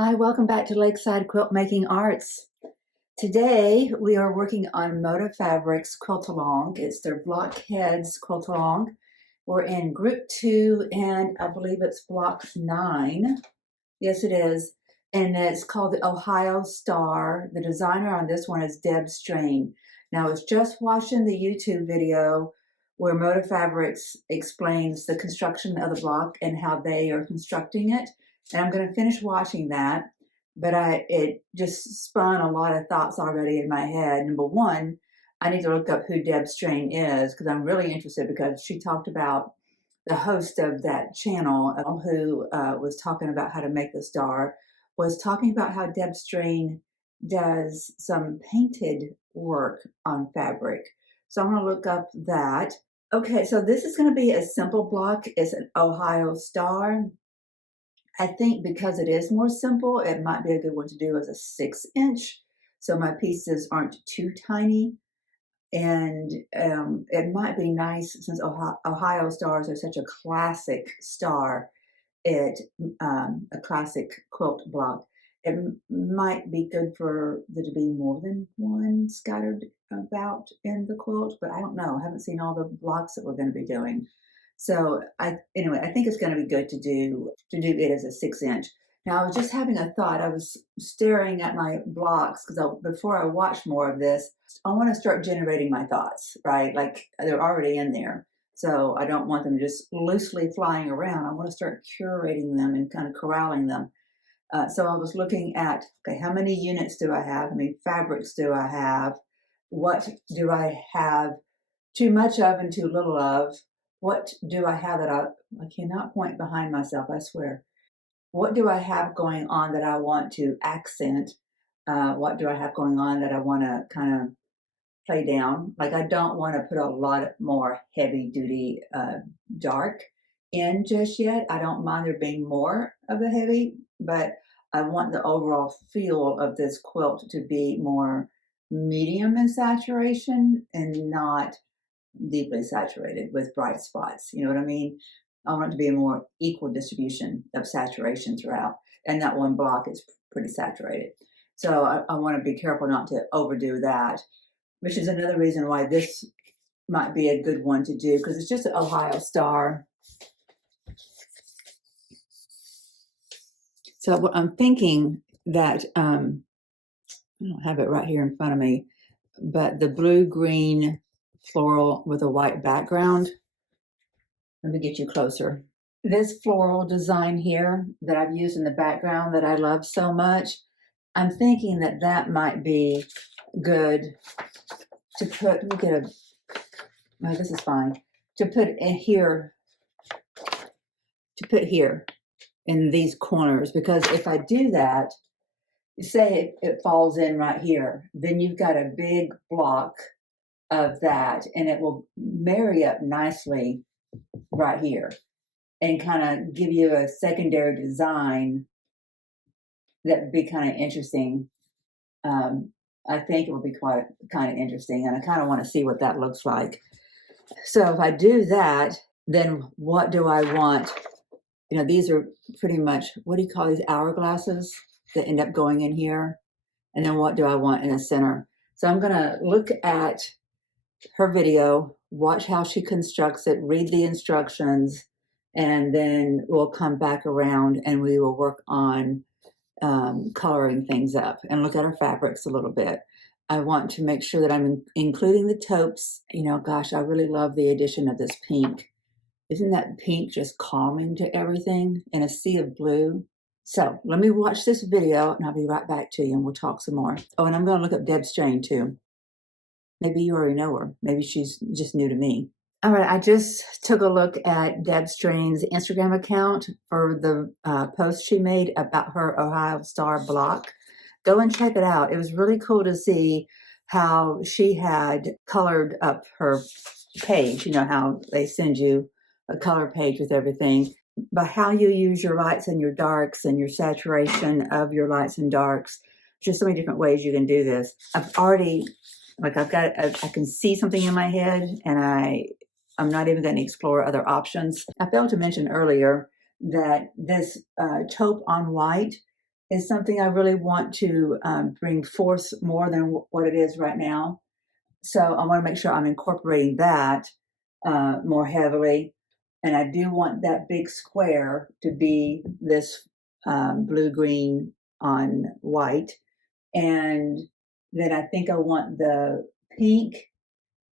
Hi, welcome back to Lakeside Quilt Making Arts. Today we are working on Moda Fabrics Quilt Along. It's their Blockheads Quilt Along. We're in group 2 and I believe it's block 9. Yes, it is. And it's called the Ohio Star. The designer on this one is Deb Strain. Now I was just watching the YouTube video where Moda Fabrics explains the construction of the block and how they are constructing it. And I'm going to finish watching that, but it just spun a lot of thoughts already in my head. Number one, I need to look up who Deb Strain is because I'm really interested, because she talked about the host of that channel who was talking about how to make the star, was talking about how Deb Strain does some painted work on fabric. So I'm going to look up that. Okay, so this is going to be a simple block. It's an Ohio Star. I think because it is more simple, it might be a good one to do as a 6-inch, so my pieces aren't too tiny. And it might be nice, since Ohio stars are such a classic star, a classic quilt block. It might be good for there to be more than one scattered about in the quilt, but I don't know. I haven't seen all the blocks that we're going to be doing. So anyway, I think it's going to be good to do it as a 6-inch. Now I was just having a thought. I was staring at my blocks because before I watch more of this, I want to start generating my thoughts, right? Like they're already in there. So I don't want them just loosely flying around. I want to start curating them and kind of corralling them. So I was looking at, okay, how many units do I have? How many fabrics do I have? What do I have too much of and too little of? What do I have that I cannot point behind myself, I swear. What do I have going on that I want to accent? What do I have going on that I want to kind of play down? Like I don't want to put a lot more heavy duty dark in just yet. I don't mind there being more of the heavy, but I want the overall feel of this quilt to be more medium in saturation and not deeply saturated with bright spots. You know what I mean? I want it to be a more equal distribution of saturation throughout. And that one block is pretty saturated. So I want to be careful not to overdo that, which is another reason why this might be a good one to do, because it's just an Ohio Star. So what I'm thinking that, I don't have it right here in front of me, but the blue-green floral with a white background. Let me get you closer. This floral design here that I've used in the background that I love so much, I'm thinking that that might be good to put, let me get a, no, this is fine, to put in here, in these corners, because if I do that, say it falls in right here, then you've got a big block of that and it will marry up nicely right here and kind of give you a secondary design that would be kind of interesting. I think it will be quite kind of interesting, and I kind of want to see what that looks like. So if I do that, then what do I want? You know, these are pretty much, what do you call these, hourglasses that end up going in here? And then what do I want in the center? So I'm going to look at her video, watch how she constructs it, read the instructions, and then we'll come back around and we will work on coloring things up and look at our fabrics a little bit. I want to make sure that I'm including the taupes. You know, gosh, I really love the addition of this pink. Isn't that pink just calming to everything in a sea of blue? So let me watch this video and I'll be right back to you and we'll talk some more. Oh, and I'm going to look up Deb Strain too. Maybe you already know her. Maybe she's just new to me. All right, I just took a look at Deb Strain's Instagram account for the post she made about her Ohio Star block. Go and check it out. It was really cool to see how she had colored up her page. You know how they send you a color page with everything. By how you use your lights and your darks and your saturation of your lights and darks. Just so many different ways you can do this. I've already, like I can see something in my head and I'm not even going to explore other options. I failed to mention earlier that this taupe on white is something I really want to bring forth more than what it is right now. So I want to make sure I'm incorporating that more heavily. And I do want that big square to be this blue-green on white. And then I think I want the pink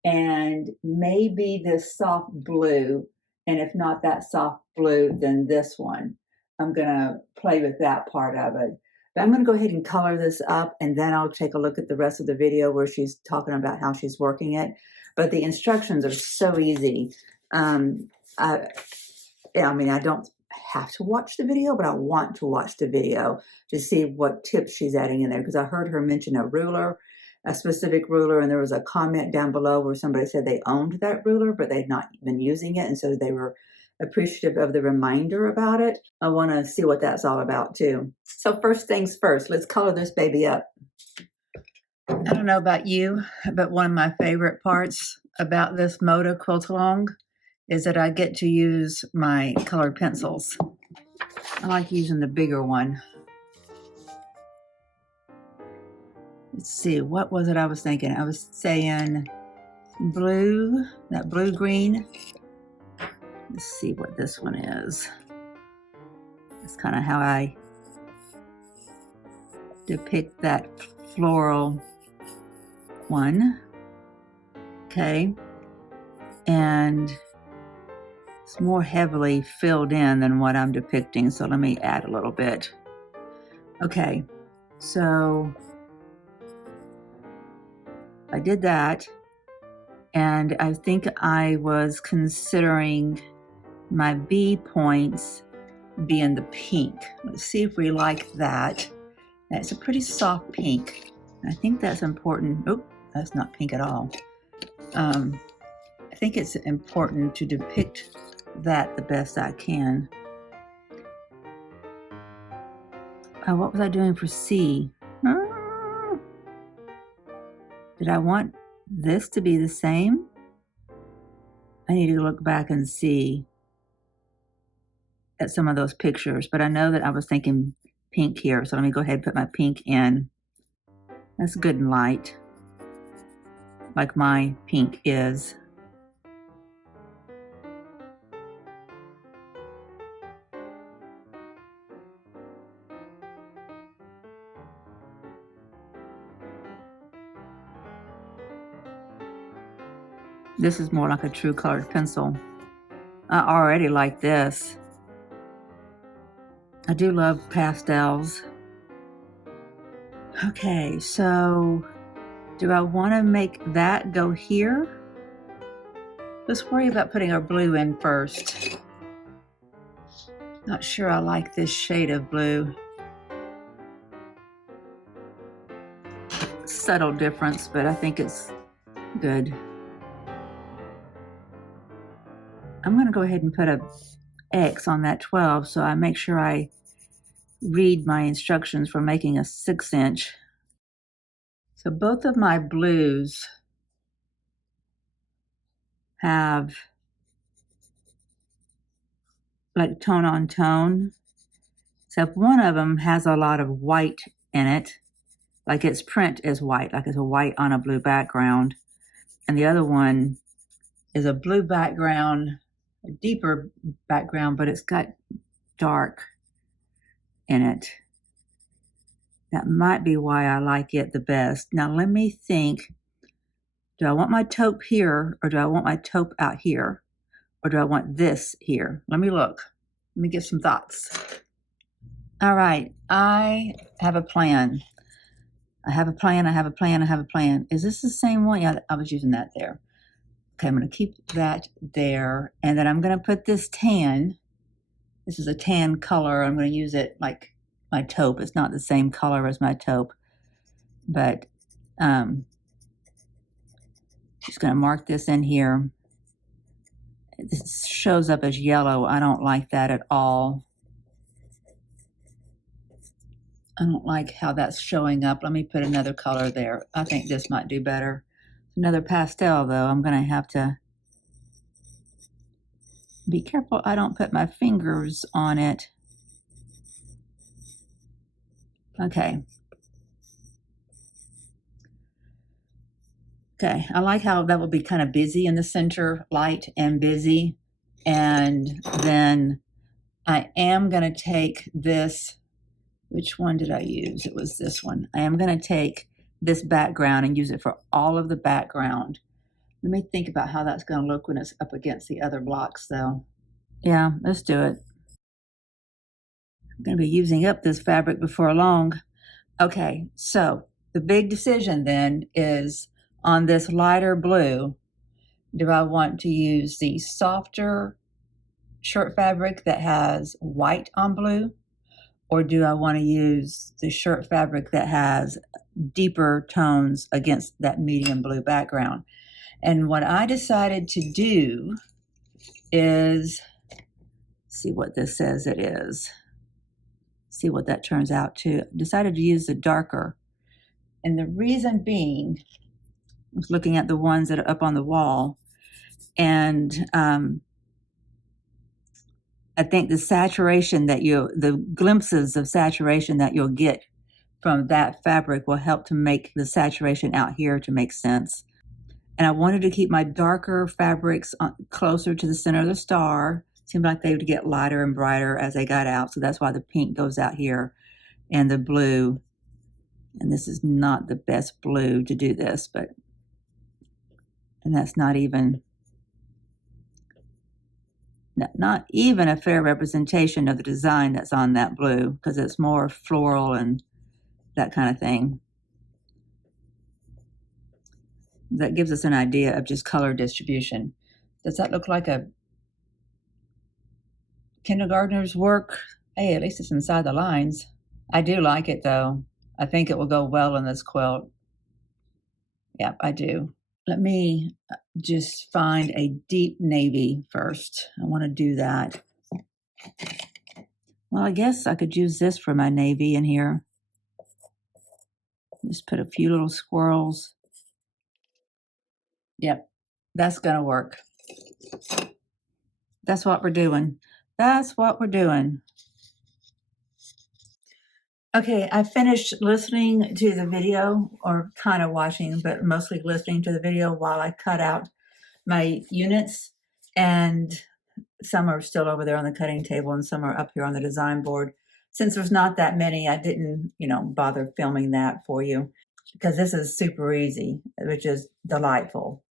and maybe this soft blue. And if not that soft blue, then this one. I'm going to play with that part of it. But I'm going to go ahead and color this up, and then I'll take a look at the rest of the video where she's talking about how she's working it. But the instructions are so easy. I mean, I don't have to watch the video, but I want to watch the video to see what tips she's adding in there, because I heard her mention a ruler, a specific ruler, and there was a comment down below where somebody said they owned that ruler, but they'd not been using it, and so they were appreciative of the reminder about it. I want to see what that's all about too. So first things first, let's color this baby up. I don't know about you, but one of my favorite parts about this MODA quilt along is that I get to use my colored pencils. I like using the bigger one. Let's see, what was it I was thinking? I was saying blue, that blue-green. Let's see what this one is. That's kind of how I depict that floral one. Okay. And it's more heavily filled in than what I'm depicting, so let me add a little bit. Okay, so I did that, and I think I was considering my B points being the pink. Let's see if we like that. It's a pretty soft pink. I think that's important. Oh, that's not pink at all. I think it's important to depict that the best I can. What was I doing for C? Did I want this to be the same? I need to look back and see at some of those pictures, but I know that I was thinking pink here, so let me go ahead and put my pink in. That's good and light, like my pink is. This is more like a true colored pencil. I already like this. I do love pastels. Okay, so do I want to make that go here? Let's worry about putting our blue in first. Not sure I like this shade of blue. Subtle difference, but I think it's good. I'm going to go ahead and put a X on that 12 so I make sure I read my instructions for making a 6-inch. So both of my blues have like tone on tone, except one of them has a lot of white in it, like its print is white, like it's a white on a blue background, and the other one is a blue background, a deeper background, but it's got dark in it. That might be why I like it the best. Now let me think, do I want my taupe here, or do I want my taupe out here, or do I want this here? Let me look. Let me get some thoughts. All right, I have a plan. I have a plan, I have a plan, I have a plan. Is this the same one? Yeah, I was using that there. Okay, I'm going to keep that there, and then I'm going to put this tan. This is a tan color. I'm going to use it like my taupe. It's not the same color as my taupe, but just going to mark this in here. This shows up as yellow. I don't like that at all. I don't like how that's showing up. Let me put another color there. I think this might do better. Another pastel, though. I'm going to have to be careful I don't put my fingers on it. Okay. Okay, I like how that will be kind of busy in the center, light and busy. And then I am going to take this, which one did I use? It was this one. I am going to take this background and use it for all of the background. Let me think about how that's going to look when it's up against the other blocks though. Yeah, let's do it. I'm going to be using up this fabric before long. Okay, so the big decision then is on this lighter blue, do I want to use the softer shirt fabric that has white on blue, or do I want to use the shirt fabric that has deeper tones against that medium blue background? And what I decided to do is, see what this says it is, see what that turns out to. Decided to use the darker. And the reason being, I was looking at the ones that are up on the wall, and I think the saturation that the glimpses of saturation that you'll get from that fabric will help to make the saturation out here to make sense. And I wanted to keep my darker fabrics closer to the center of the star. Seemed like they would get lighter and brighter as they got out. So that's why the pink goes out here and the blue. And this is not the best blue to do this, but, and that's not even a fair representation of the design that's on that blue, because it's more floral and that kind of thing. That gives us an idea of just color distribution. Does that look like a kindergartner's work? Hey, at least it's inside the lines. I do like it though. I think it will go well in this quilt. Yeah, I do. Let me just find a deep navy first. I want to do that. Well, I guess I could use this for my navy in here. Just put a few little squirrels. Yep, that's gonna work. That's what we're doing. That's what we're doing. Okay, I finished listening to the video, or kind of watching, but mostly listening to the video while I cut out my units. And some are still over there on the cutting table and some are up here on the design board. Since there's not that many, I didn't, bother filming that for you, because this is super easy, which is delightful.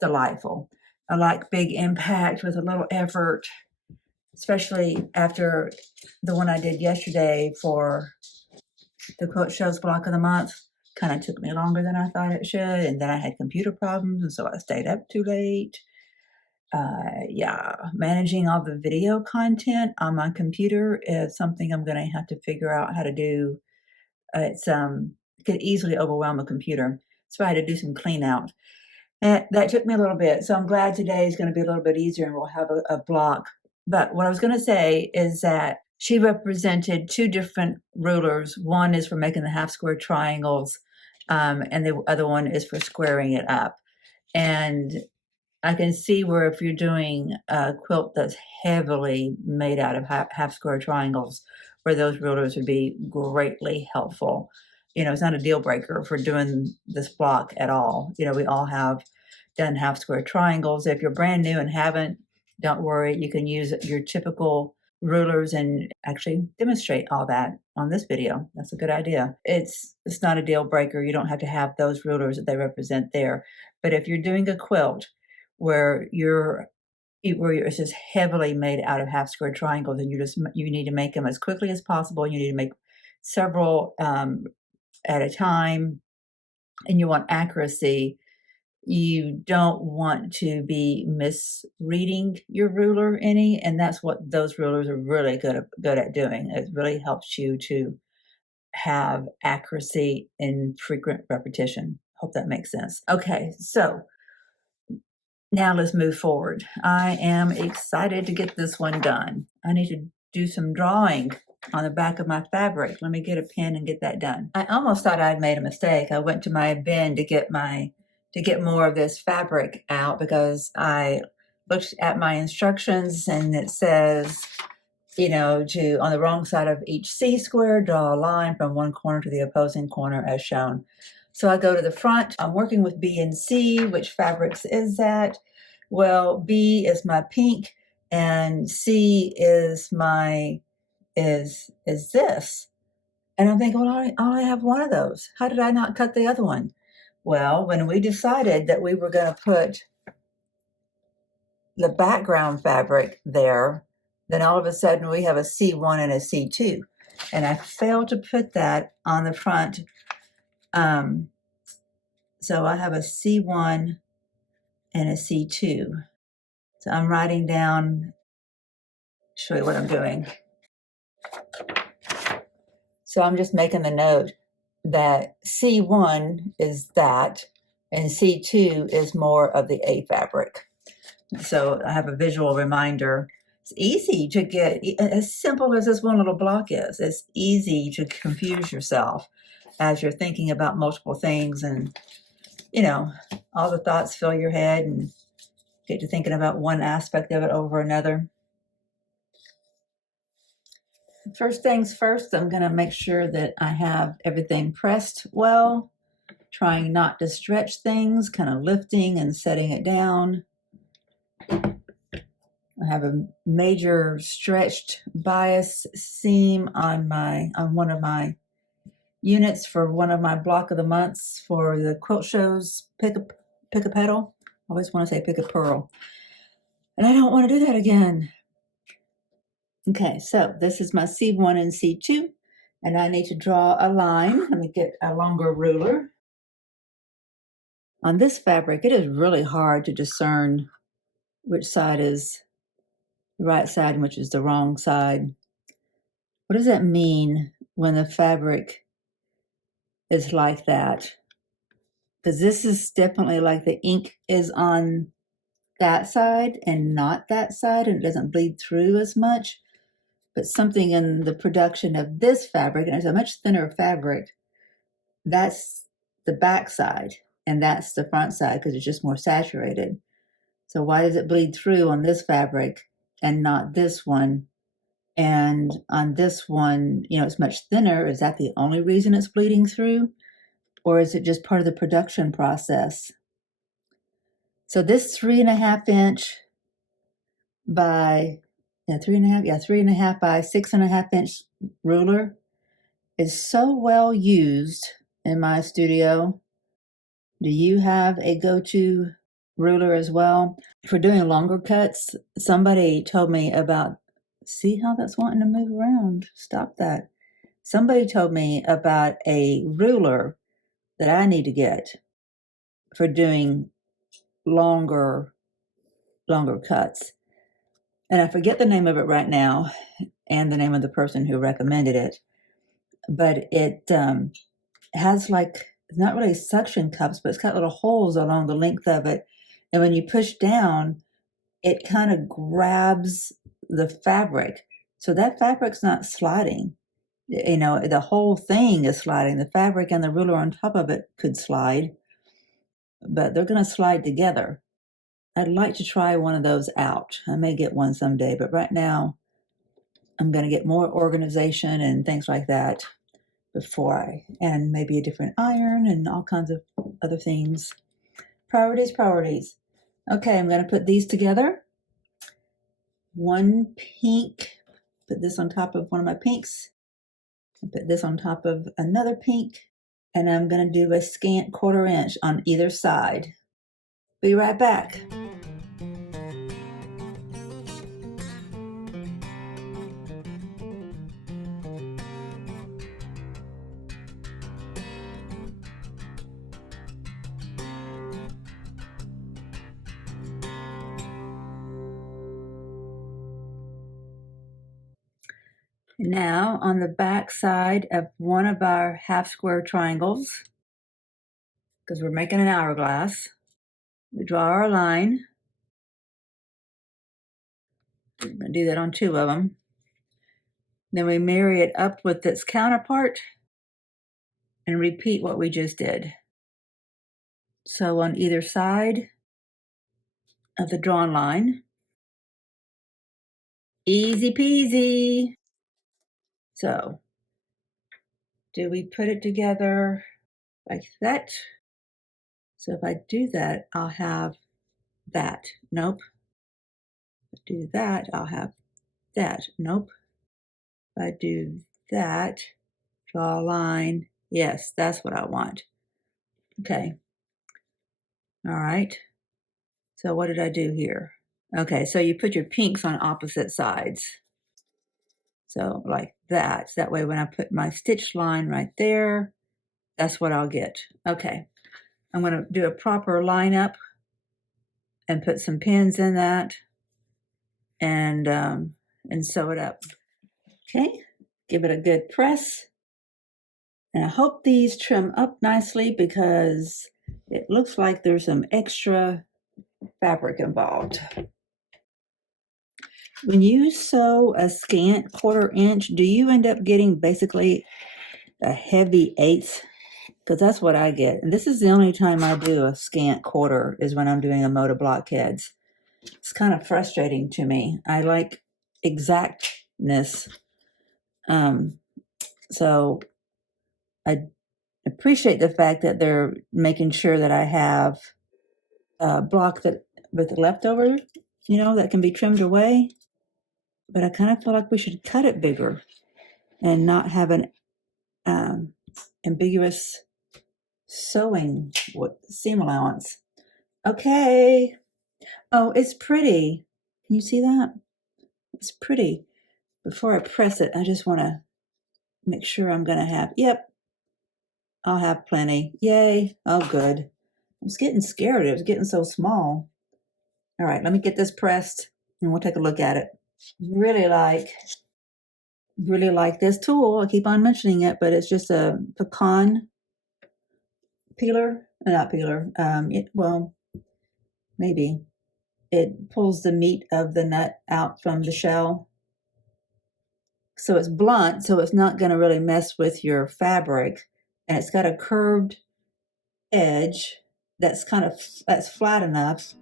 Delightful. I like big impact with a little effort, especially after the one I did yesterday for the Quilt Shows block of the month. Kind of took me longer than I thought it should, and then I had computer problems, and so I stayed up too late. Yeah, managing all the video content on my computer is something I'm going to have to figure out how to do. It could easily overwhelm a computer, so I had to do some clean out. And that took me a little bit, so I'm glad today is going to be a little bit easier and we'll have a block. But what I was going to say is that she represented two different rulers. One is for making the half square triangles, and the other one is for squaring it up. And I can see where if you're doing a quilt that's heavily made out of half square triangles, where those rulers would be greatly helpful. It's not a deal breaker for doing this block at all. We all have done half square triangles. If you're brand new and haven't, don't worry. You can use your typical rulers and actually demonstrate all that on this video. That's a good idea. It's not a deal breaker. You don't have to have those rulers that they represent there. But if you're doing a quilt where it's just heavily made out of half square triangles, and you need to make them as quickly as possible. You need to make several at a time, and you want accuracy. You don't want to be misreading your ruler any, and that's what those rulers are really good at doing. It really helps you to have accuracy in frequent repetition. Hope that makes sense. Okay, so now let's move forward. I am excited to get this one done. I need to do some drawing on the back of my fabric. Let me get a pen and get that done. I almost thought I'd made a mistake. I went to my bin to get more of this fabric out, because I looked at my instructions and it says to, on the wrong side of each C square, draw a line from one corner to the opposing corner as shown. So I go to the front. I'm working with B and C. Which fabrics is that? Well, B is my pink and C is my, is this. And I'm thinking, well, I only have one of those. How did I not cut the other one? Well, when we decided that we were going to put the background fabric there, then all of a sudden we have a C1 and a C2. And I failed to put that on the front. So I have a C1 and a C2. So I'm writing down, show you what I'm doing. So I'm just making the note that C1 is that, and C2 is more of the A fabric. So I have a visual reminder. It's easy to get, as simple as this one little block is, it's easy to confuse yourself as you're thinking about multiple things, and all the thoughts fill your head and get to thinking about one aspect of it over another. First things first, I'm going to make sure that I have everything pressed well, trying not to stretch things, kind of lifting and setting it down. I have a major stretched bias seam on one of my units for one of my block of the months for the Quilt Shows pick a petal. I always want to say pick a pearl, and I don't want to do that again. Okay, so this is my C1 and C2, and I need to draw a line. Let me get a longer ruler. On this fabric, it is really hard to discern which side is the right side and which is the wrong side. What does that mean when the fabric is like that? Because this is definitely like the ink is on that side and not that side, and it doesn't bleed through as much. But something in the production of this fabric, and it's a much thinner fabric, that's the back side and that's the front side because it's just more saturated. So why does it bleed through on this fabric and not this one? And on this one, it's much thinner. Is that the only reason it's bleeding through? Or is it just part of the production process? So this 3.5 inch by 3.5 by 6.5 inch ruler is so well used in my studio. Do you have a go-to ruler as well? For doing longer cuts, somebody told me about, see how that's wanting to move around? Stop that. Somebody told me about a ruler that I need to get for doing longer cuts. And I forget the name of it right now and the name of the person who recommended it. But it has it's not really suction cups, but it's got little holes along the length of it. And when you push down, it kind of grabs the fabric. So that fabric's not sliding. The whole thing is sliding. The fabric and the ruler on top of it could slide, but they're going to slide together. I'd like to try one of those out. I may get one someday, but right now I'm going to get more organization and things like that and maybe a different iron and all kinds of other things. Priorities. Okay, I'm going to put these together. One pink, put this on top of one of my pinks. Put this on top of another pink. And I'm going to do a scant 1/4 inch on either side. Be right back. Now on the back side of one of our half square triangles, because we're making an hourglass, we draw our line. We're going to do that on 2 of them. Then we marry it up with its counterpart and repeat what we just did. So on either side of the drawn line, Easy peasy. So, do we put it together like that? So if I do that, I'll have that. Nope. If I do that, I'll have that. Nope. If I do that, draw a line. Yes, that's what I want. Okay. All right. So what did I do here? Okay, so you put your pinks on opposite sides. So like that. So that way when I put my stitch line right there, that's what I'll get. Okay. I'm going to do a proper lineup and put some pins in that and sew it up. Okay. Give it a good press. And I hope these trim up nicely because it looks like there's some extra fabric involved. When you sew a scant 1/4 inch, do you end up getting basically a heavy 1/8? Because that's what I get. And this is the only time I do a scant 1/4 is when I'm doing a MODA blockheads. It's kind of frustrating to me. I like exactness. So I appreciate the fact that they're making sure that I have a block that with leftover, that can be trimmed away. But I kind of feel like we should cut it bigger and not have an ambiguous sewing seam allowance. Okay. Oh, it's pretty. Can you see that? It's pretty. Before I press it, I just want to make sure I'm going to have, yep, I'll have plenty. Yay. Oh, good. I was getting scared. It was getting so small. All right, let me get this pressed and we'll take a look at it. Really like this tool. I keep on mentioning it, but it's just a pecan peeler. Not peeler. Maybe. It pulls the meat of the nut out from the shell. So it's blunt, so it's not going to really mess with your fabric. And it's got a curved edge that's flat enough,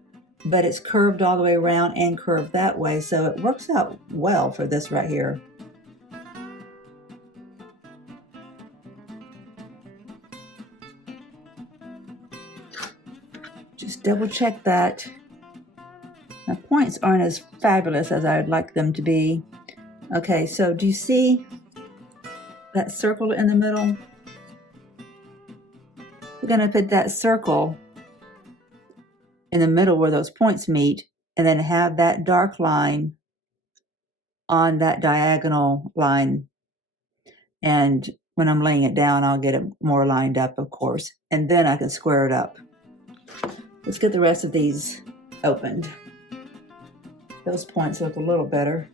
but it's curved all the way around and curved that way. So it works out well for this right here. Just double check that. My points aren't as fabulous as I would like them to be. Okay, so do you see that circle in the middle? We're going to put that circle in the middle where those points meet and then have that dark line on that diagonal line. And when I'm laying it down, I'll get it more lined up, of course, and then I can square it up. Let's get the rest of these opened. Those points look a little better.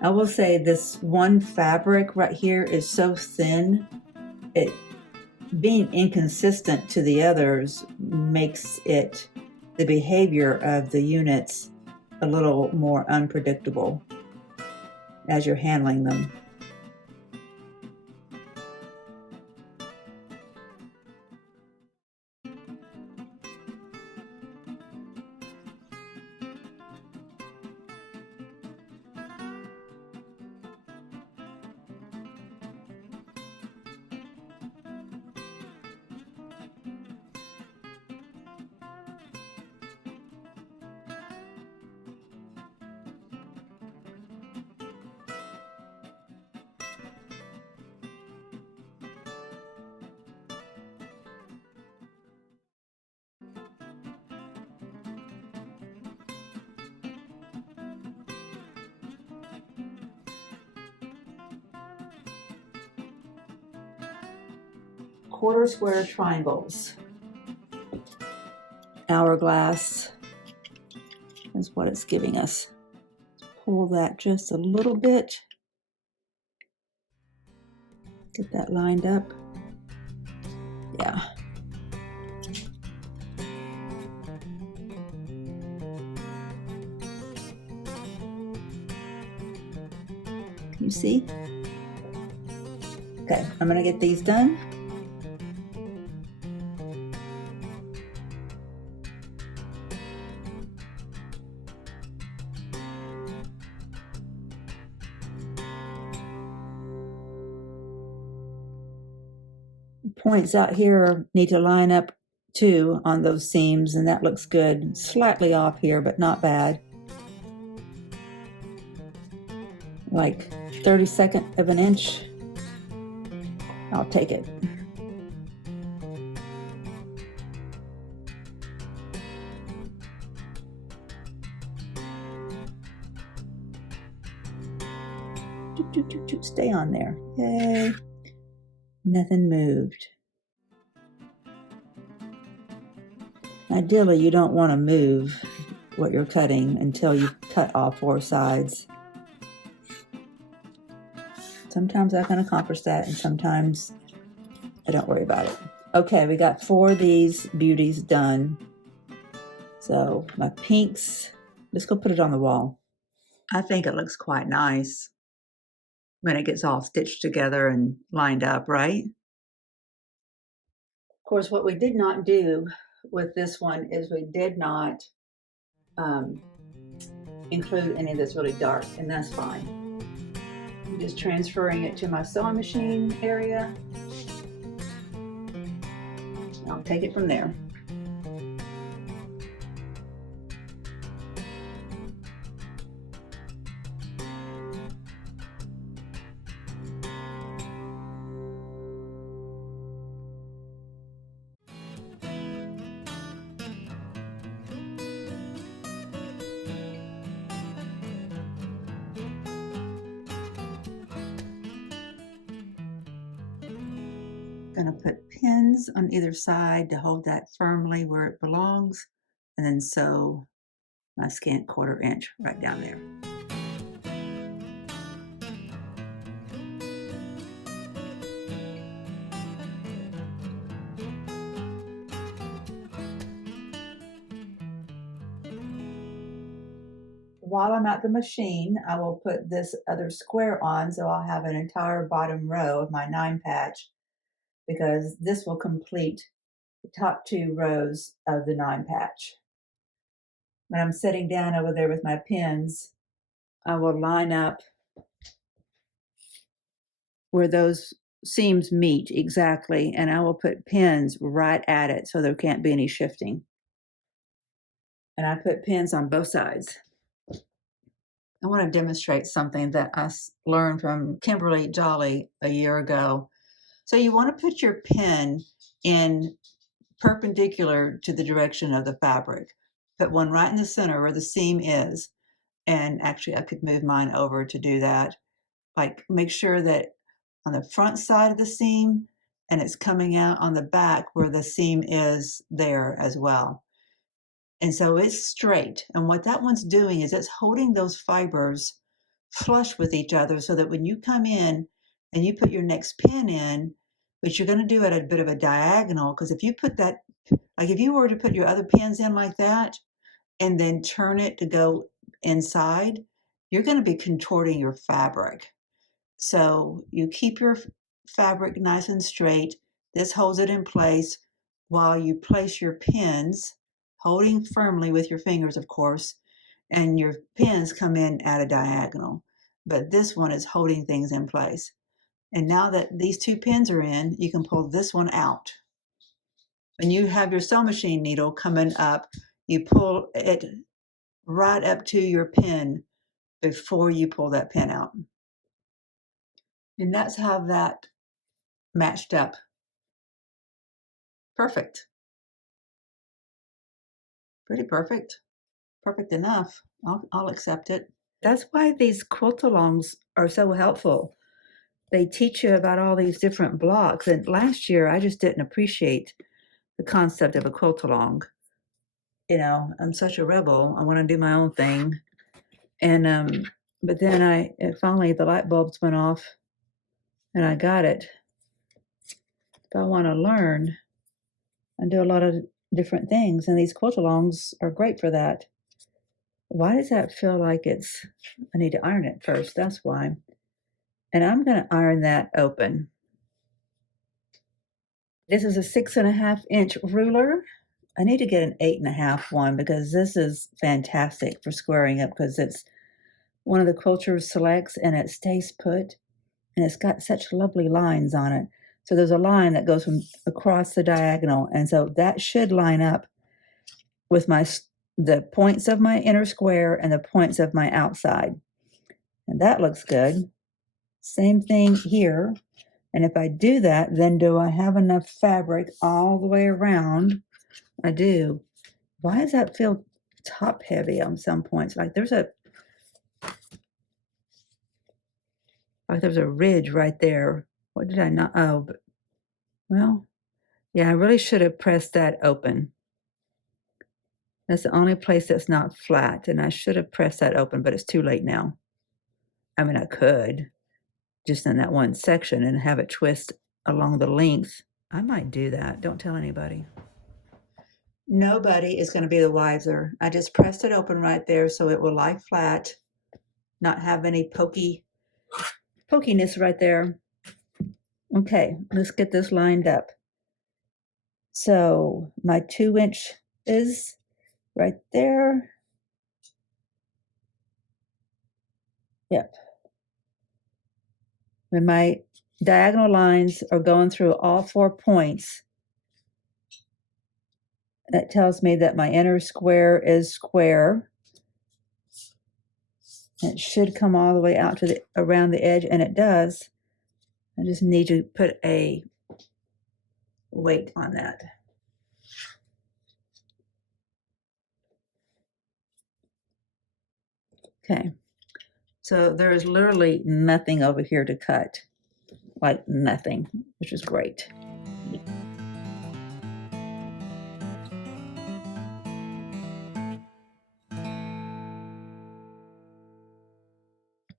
I will say this one fabric right here is so thin, it being inconsistent to the others makes it, the behavior of the units, a little more unpredictable as you're handling them. Quarter square triangles. Hourglass is what it's giving us. Pull that just a little bit. Get that lined up. Yeah. Can you see? Okay, I'm gonna get these done. points out here need to line up too on those seams, and that looks good. Slightly off here, but not bad. Like 32nd of an inch. I'll take it. Stay on there. Yay. Nothing moved. Ideally, you don't want to move what you're cutting until you cut all 4 sides. Sometimes I can accomplish that, and sometimes I don't worry about it. Okay, we got 4 of these beauties done. So my pinks, let's go put it on the wall. I think it looks quite nice when it gets all stitched together and lined up, right? Of course, what we did not do with this one is we did not include any of this really dark, and that's fine. I'm just transferring it to my sewing machine area. I'll take it from there. Going to put pins on either side to hold that firmly where it belongs, and then sew my scant 1/4 inch right down there. While I'm at the machine, I will put this other square on, so I'll have an entire bottom row of my 9 patch, because this will complete the top 2 rows of the 9 patch. When I'm sitting down over there with my pins, I will line up where those seams meet exactly, and I will put pins right at it so there can't be any shifting. And I put pins on both sides. I want to demonstrate something that I learned from Kimberly Jolly a year ago. So you want to put your pin in perpendicular to the direction of the fabric. Put one right in the center where the seam is. And actually I could move mine over to do that. Like, make sure that on the front side of the seam, and it's coming out on the back where the seam is there as well. And so it's straight. And what that one's doing is it's holding those fibers flush with each other, so that when you come in and you put your next pin in, which you're going to do at a bit of a diagonal, because if you put that, like if you were to put your other pins in like that and then turn it to go inside, you're going to be contorting your fabric. So you keep your fabric nice and straight. This holds it in place while you place your pins, holding firmly with your fingers, of course, and your pins come in at a diagonal. But this one is holding things in place. And now that these 2 pins are in, you can pull this one out. When you have your sewing machine needle coming up, you pull it right up to your pin before you pull that pin out. And that's how that matched up. Perfect. Pretty perfect. Perfect enough. I'll accept it. That's why these quilt-alongs are so helpful. They teach you about all these different blocks. And last year, I just didn't appreciate the concept of a quilt-along. You know, I'm such a rebel. I want to do my own thing. And but then finally the light bulbs went off, and I got it. If I want to learn and do a lot of different things, and these quilt-alongs are great for that. Why does that feel like I need to iron it first? That's why. And I'm going to iron that open. This is a 6.5 inch ruler. I need to get an 8.5 one, because this is fantastic for squaring up, because it's one of the Quilter Selects and it stays put, and it's got such lovely lines on it. So there's a line that goes from across the diagonal, and so that should line up with the points of my inner square and the points of my outside. And that looks good. Same thing here. And if I do that, then do I have enough fabric all the way around? I do. Why does that feel top heavy on some points? Like there's a ridge right there. What did I not? Oh, but, well, yeah, I really should have pressed that open. That's the only place that's not flat, and I should have pressed that open, but it's too late now. I mean, I could just in that one section and have it twist along the length. I might do that. Don't tell anybody. Nobody is going to be the wiser. I just pressed it open right there so it will lie flat, not have any pokiness right there. Okay, let's get this lined up. So my 2-inch is right there. Yep. When my diagonal lines are going through all 4 points, that tells me that my inner square is square. It should come all the way out to around the edge, and it does. I just need to put a weight on that. Okay, so there is literally nothing over here to cut, like nothing, which is great.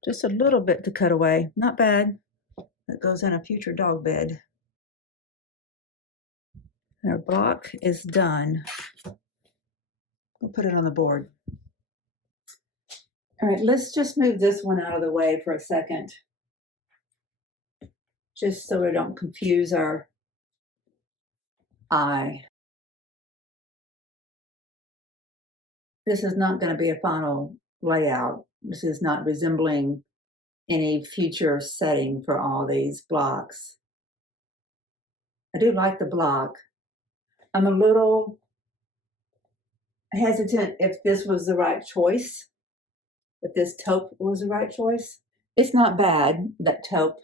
Just a little bit to cut away, not bad. That goes in a future dog bed. Our block is done. We'll put it on the board. All right, let's just move this one out of the way for a second, just so we don't confuse our eye. This is not going to be a final layout. This is not resembling any future setting for all these blocks. I do like the block. I'm a little hesitant if this was the right choice, if this taupe was the right choice. It's not bad, that taupe.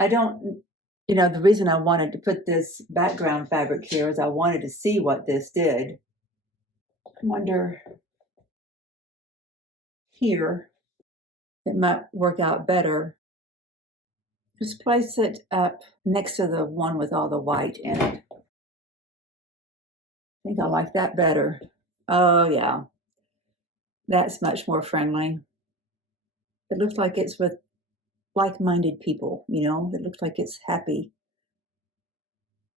I don't, the reason I wanted to put this background fabric here is I wanted to see what this did. I wonder here, it might work out better. Just place it up next to the one with all the white in it. I think I like that better. Oh yeah, that's much more friendly. It looks like it's with like-minded people, it looks like it's happy.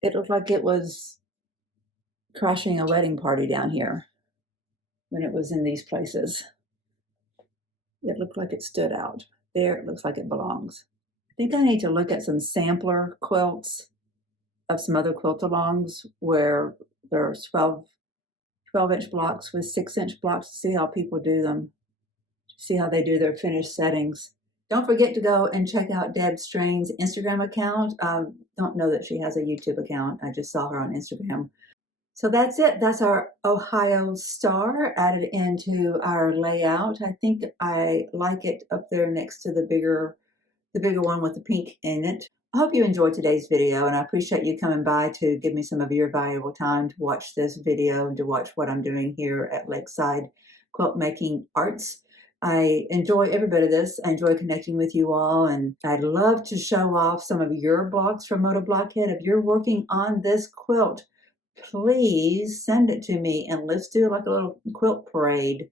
It looked like it was crashing a wedding party down here when it was in these places. It looked like it stood out. There, it looks like it belongs. I think I need to look at some sampler quilts of some other quilt-alongs where there's 12-inch blocks with 6-inch blocks to see how people do them, see how they do their finished settings. Don't forget to go and check out Deb Strain's Instagram account. Don't know that she has a YouTube account. I just saw her on Instagram. So that's it. That's our Ohio star added into our layout. I think I like it up there next to the bigger one with the pink in it. I hope you enjoyed today's video, and I appreciate you coming by to give me some of your valuable time to watch this video and to watch what I'm doing here at Lakeside Quilt Making Arts. I enjoy every bit of this. I enjoy connecting with you all, and I'd love to show off some of your blocks from MODA Blockhead. If you're working on this quilt, please send it to me and let's do like a little quilt parade.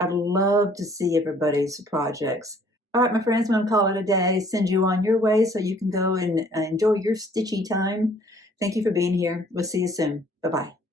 I'd love to see everybody's projects. All right, my friends, I'm going to call it a day. Send you on your way so you can go and enjoy your stitchy time. Thank you for being here. We'll see you soon. Bye-bye.